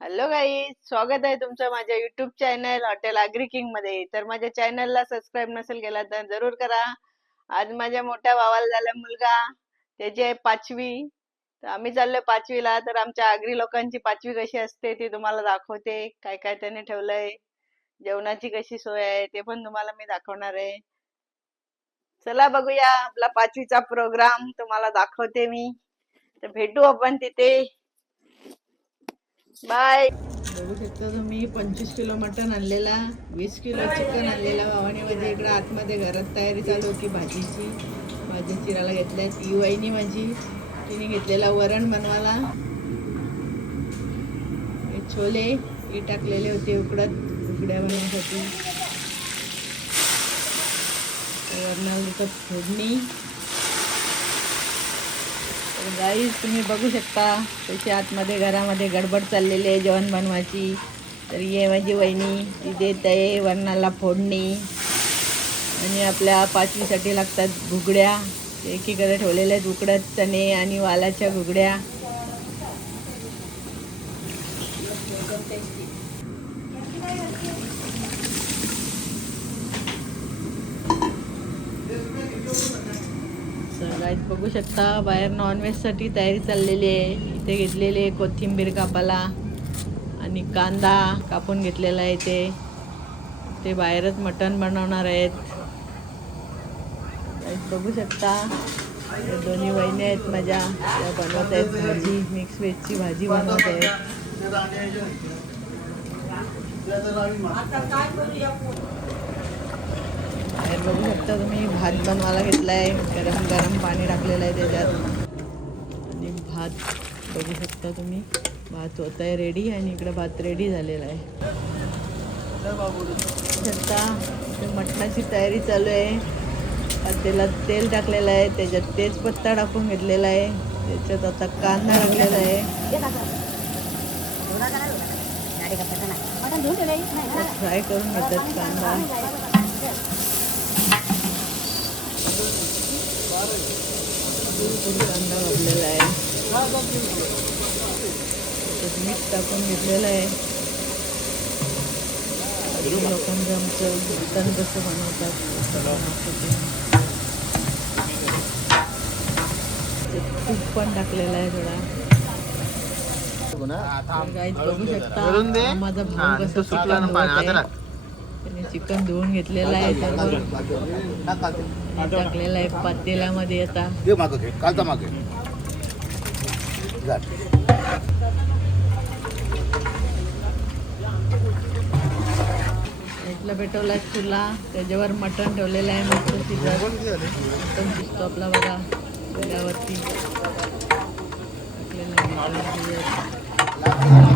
Hello guys, स्वागत आहे तुमचं माझ्या YouTube channel Hotel Agri King मध्ये. तर माझ्या चॅनलला सबस्क्राईब नसेल केला तर जरूर करा. आज माझ्या मोठ्या भावाला झाला मुलगा, त्याची आहे 5वी. तर आम्ही चाललोय 5वीला. तर आमच्या आगरी लोकांची 5वी कशी असते ती तुम्हाला दाखवते. काय काय त्याने ठेवलंय, जेवणाची कशी सोय आहे ते पण तुम्हाला मी दाखवणार आहे. चला बघूया आपला 5वीचा प्रोग्राम तुम्हाला दाखवते मी. तर भेटू आपण तिथे. बाय. बघू शकता तुम्ही 25 किलो मटण आणलेला, 20 किलो चिकन आणलेला भावाने. माझी इकडे आतमध्ये घरात तयारी चालू होती भाजीची. भाजी चिरायला घेतल्या. ती वहिनी माझी, तिने घेतलेला वरण बनवायला. हे छोले हे टाकलेले होते उकड्या बनवण्यासाठी. वरणाला फोडणी. गाईज तुम्ही बघू शकता त्याच्या आतमध्ये घरामध्ये गडबड चाललेली आहे जेवण बनवायची. तर ये माझी वहिनी, ती देत आहे वरणाला फोडणी. आणि आपल्या 5वीसाठी लागतात घुगड्या. एकीकडे ठेवलेल्या आहेत उकडत चणे आणि वालाच्या घुगड्या. गाईज बघू शकता बाहेर नॉनव्हेजसाठी तयारी चाललेली आहे. इथे घेतलेले कोथिंबीर कापाला आणि कांदा कापून घेतलेला आहे. ते बाहेरच मटण बनवणार आहेत. गाईज बघू शकता दोन्ही वहिनी आहेत माझ्या, त्या बनवत आहेत भाजी. मिक्स व्हेजची भाजी बनवत आहेत. बाहेर बघू शकता तुम्ही भात बनवायला घेतलाय. गरम गरम पाणी टाकलेलं आहे त्याच्यात. आणि भात बघू शकता तुम्ही, भात होत आहे रेडी. आणि इकडं भात रेडी झालेला आहे. शकता मटणाची तयारी चालू आहे. त्याला तेल टाकलेलं आहे, त्याच्यात तेजपत्ता टाकून घेतलेला आहे. त्याच्यात आता कांदा टाकलेला आहे. फ्राय करून घेतात कांदा. कांदा भाजलेला आहे. मीठ टाकून घेतलेलं आहे. लोकांचं आमचं मटण कसं बनवतात तूप पण टाकलेलं आहे थोडा. गाईज बघू शकता माझा भाऊ कसं चिकन धुवत आहे. त्याने चिकन धुवून घेतलेलं आहे. टाकलेलं आहे पातेल्यामध्ये. आता इथला पेटवला चुला, त्याच्यावर मटण ठेवलेलं आहे. मस्त शिजत मटण शिजतो आपला बघा त्यावरती.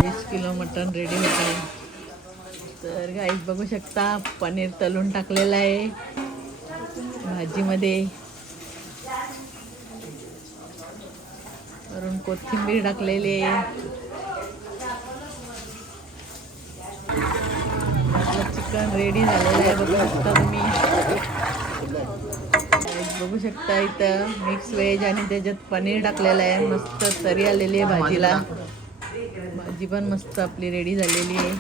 20 किलो मटण रेडी होत आहे. तर गाईज बघू शकता पनीर तळून टाकलेलं आहे भाजीमध्ये. वरून कोथिंबीर टाकलेली आहे. चिकन रेडी झालेलं आहे बघू शकता तुम्ही. बघू शकता इथं मिक्स व्हेज आणि त्याच्यात पनीर टाकलेलं आहे. मस्त तरी आलेली आहे भाजीला. भाजी पण मस्त आपली रेडी झालेली आहे.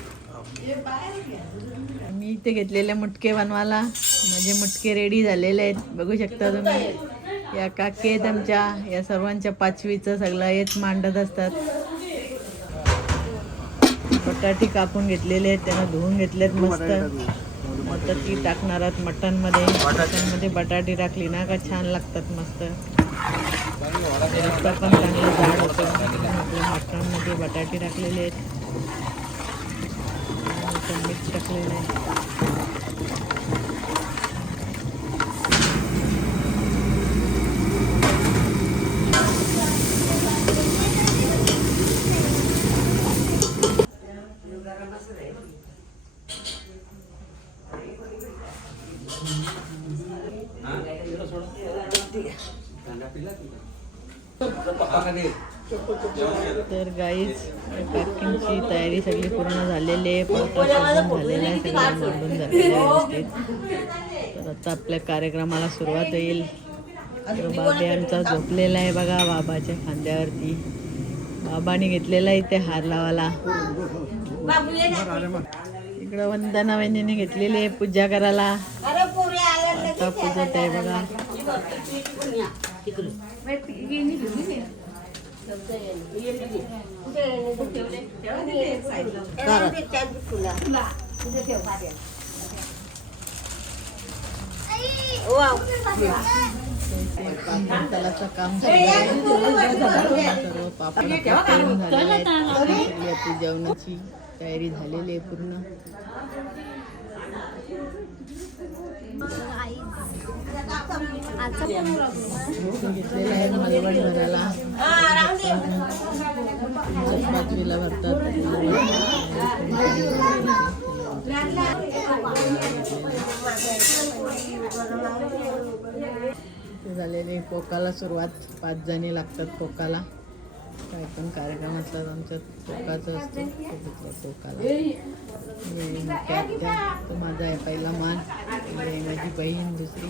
मी इथे घेतलेले मुटके बनवायला. माझे मुटके रेडी झालेले आहेत बघू शकता तुम्ही. या काकी आहेत आमच्या, या सर्वांच्या 5वीचं सगळं हेच मांडत असतात. बटाटी कापून घेतलेले आहेत, त्यांना धुवून घेतलेत मस्त. आता ती टाकणार आहात मटणमध्ये. बटाटी टाकली ना का छान लागतात मस्त. रस्ता पण चांगलं झाड होतं. आपल्या मटणमध्ये बटाटे टाकलेले आहेत. मीठ टाकलेलं आहे. तर गाईज पॅकिंगची तयारी सगळी पूर्ण झालेली आहे. पोटा झालेला आहे, सगळं मांडून झालेलं आहे. तर आता आपल्या कार्यक्रमाला सुरुवात होईल. बाबे आमचा झोपलेला आहे बघा बाबाच्या खांद्यावरती. बाबाने घेतलेला इथे हार लावायला. इकडं वंदना वहिनीने घेतलेली आहे पूजा करायला. आता पूजत आहे बघा. तलाचं काम सर्व पापड जेवणाची तयारी झालेली आहे पूर्ण. घेतलेलं आहे मलवड भरायला. 5वीला भरतात. झालेले पोकाला सुरुवात. 5 जणी लागतात पोकाला. काय पण कार्यक्रम असतात आमच्यात पोकाचं असतं. पोकाला तो माझा आहे पहिला मान. माझी बहीण दुसरी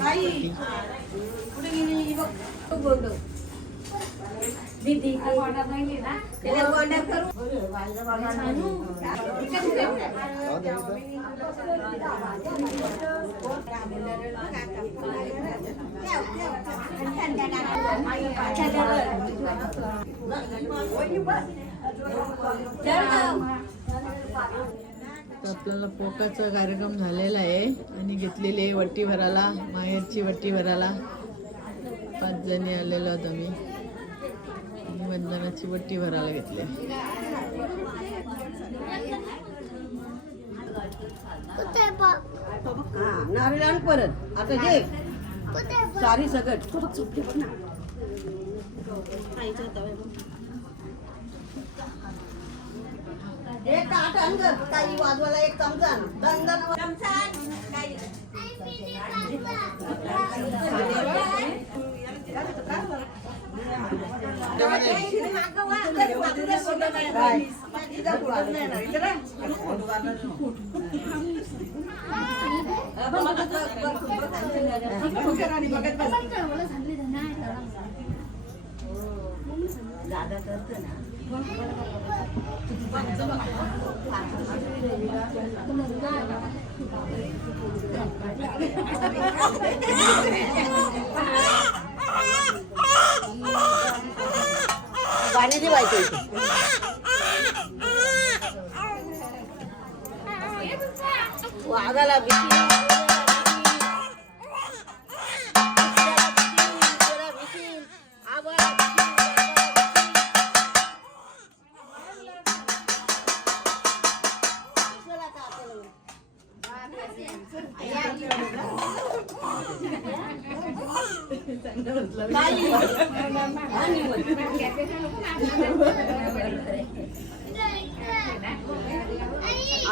आपल्याला पोकाचा कार्यक्रम झालेला आहे आणि घेतलेली आहे वट्टी भरायला. माहेरची वट्टी भरायला 5 जणी आलेलो आहोत आम्ही. वंदनाची वट्टी भरायला घेतली. नारळ परत आता जे सारी सगळं एक ताट अंगर काही वाजवायला एक चमचा दादा करतो ना. पाणी ठेवायचं वाघाला भीती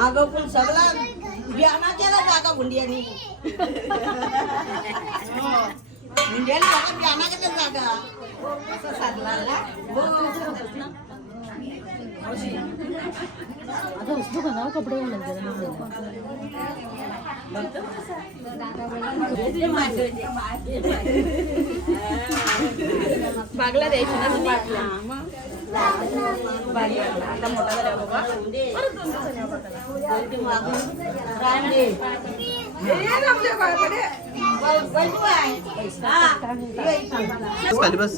आगो पण सगळा बियाणा केला जागा गुंडियानी. गुंडियानी जागा बियाणा केला जागा असं साधला आता उसलो का ना कपडे बागला द्यायची ना तुम्ही. आता मोठा झाला बाबा बस.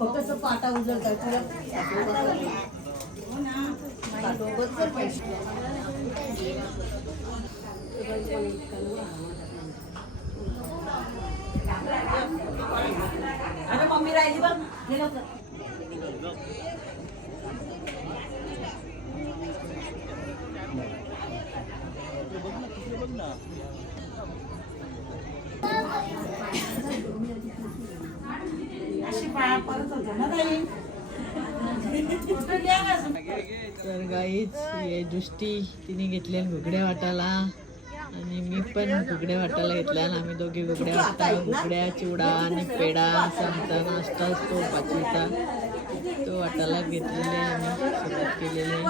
फक्त पाटा उजळतात मम्मी राहिली बघ. तर गाईच हे दृष्टी तिने घेतल्या घुगड्या वाटायला. आणि मी पण घुगड्या वाटायला घेतल्या आणि आम्ही दोघे घुगड्या वाटता. घुगड्या, चिवडा आणि पेढा असा आमचा नाश्ता असतो 5वीचा. तो वाटायला घेतलेले आम्ही सुरुवात केलेली आहे.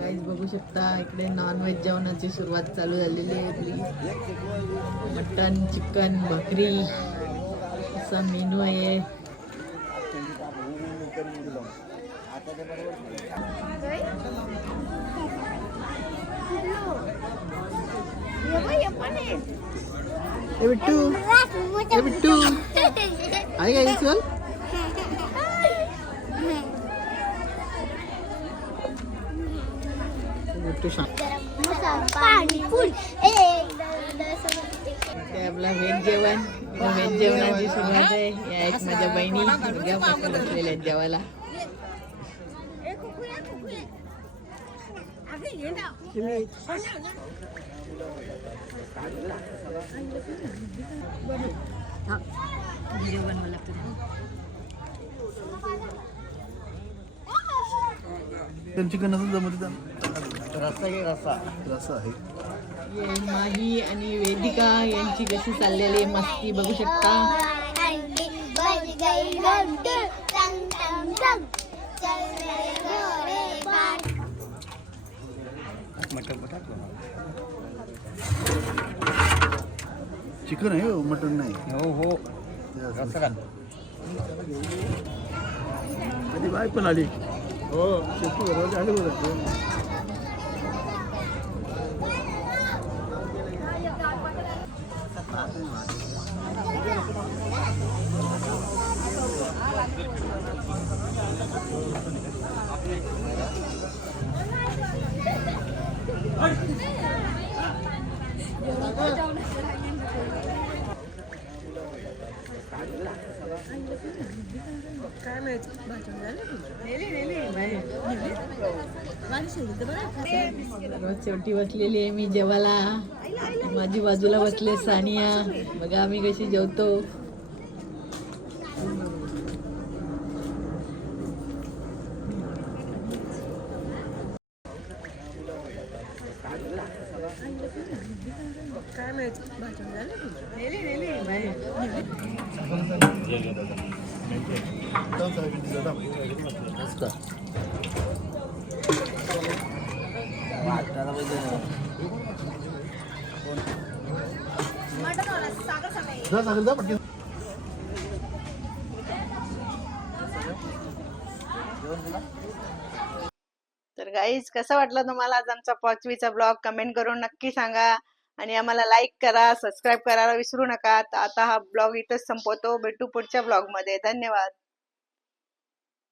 गाईज बघू शकता इकडे नॉनव्हेज जेवणाची सुरुवात चालू झालेली आहे आपली. मटन, चिकन, भाकरी असा मेनू आहे. ए बिट्टू, ए बिट्टू, आहे का चल. बिट्टू सांग ते आपला व्हेज जेवण. व्हेज जेवणाची सुरुवात आहे. या एक माझ्या बहिणी उद्यापासून बसलेल्या आहेत जेवायला. चिकन असं जमत रस्सा आहे. माही आणि वेदिका यांची कशी चाललेली मस्ती बघू शकता. चिकन आहे हो, मटन नाही. हो कधी बाय पण आली. हो शेपू बरोबर आली बरोबर. शेवटी बसलेली आहे मी जेवायला. माझी बाजूला बसले सानिया. बघा आम्ही कशी जेवतो. तर गाईज कसा वाटला तुम्हाला आज आमचा 5वीचा ब्लॉग कमेंट करून नक्की सांगा. आणि आम्हाला लाईक करा, सबस्क्राईब करायला विसरू नका. आता हा ब्लॉग इथंच संपवतो. भेटू पुढच्या ब्लॉग मध्ये. धन्यवाद.